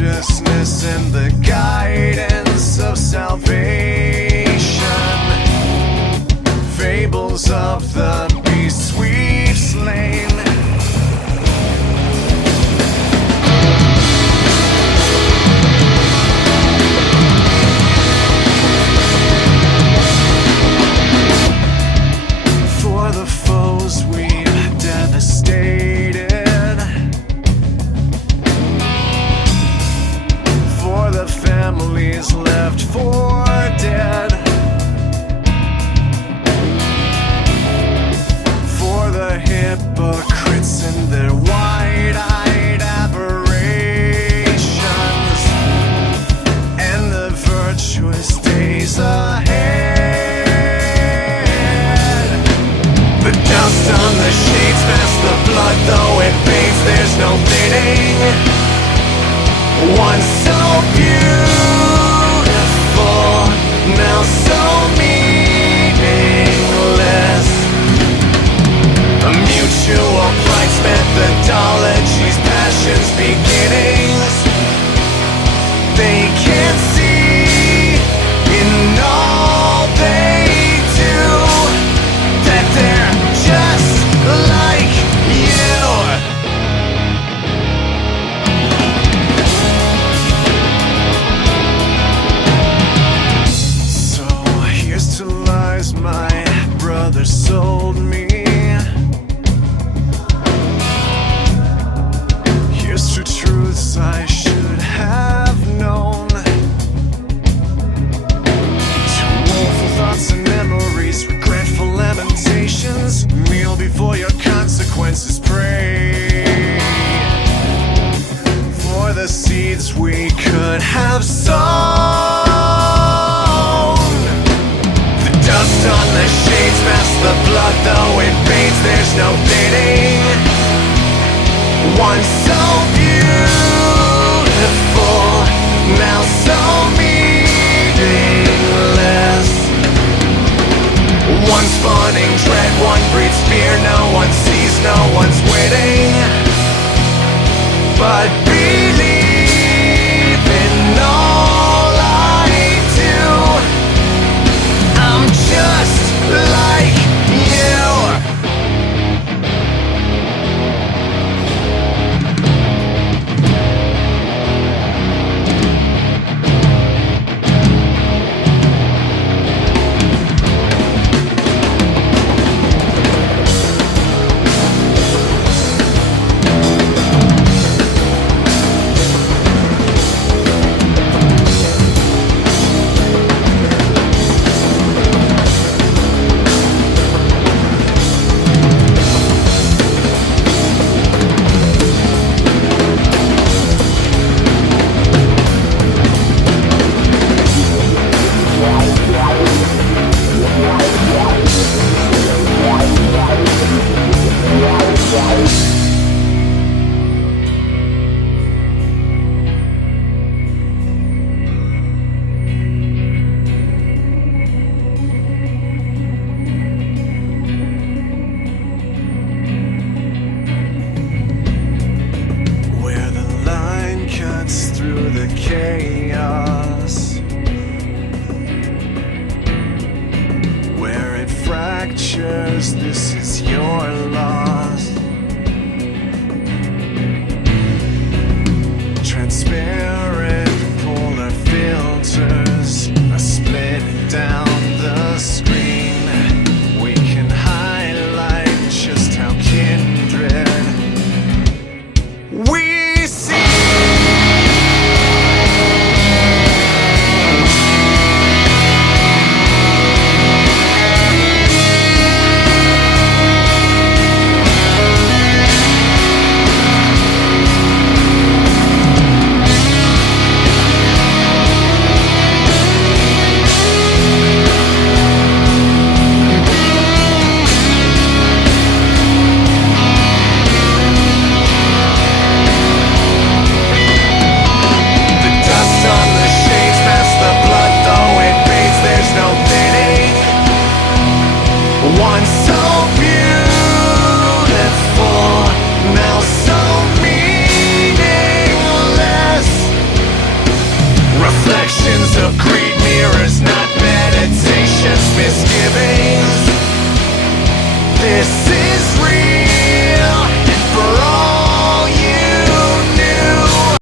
righteousness and the guidance of salvation. Fables of the beasts we've slain. For the foes we've devastated, for the families left for dead, for the hypocrites and their wide-eyed aberrations, and the virtuous days ahead. The dust on the shades mask the blood, though it fades, there's no fading. Once so beautiful, now so meaningless. A mutual plights, methodologies, passions, beginnings. They can't see in all they do that they're just like you. So here's to lies my brother sold me. Here's to truths I should have known. To woeful thoughts and memories, regretful lamentations. Kneel before your consequences, pray for the seeds we could have sown. The dust on the shades masks the blood, though it fades, there's no fading. Once so beautiful, now so meaningless. One spawning dread, one breeds fear, no one sees, no one's waiting. But believe in all I do, I'm just like you. of green.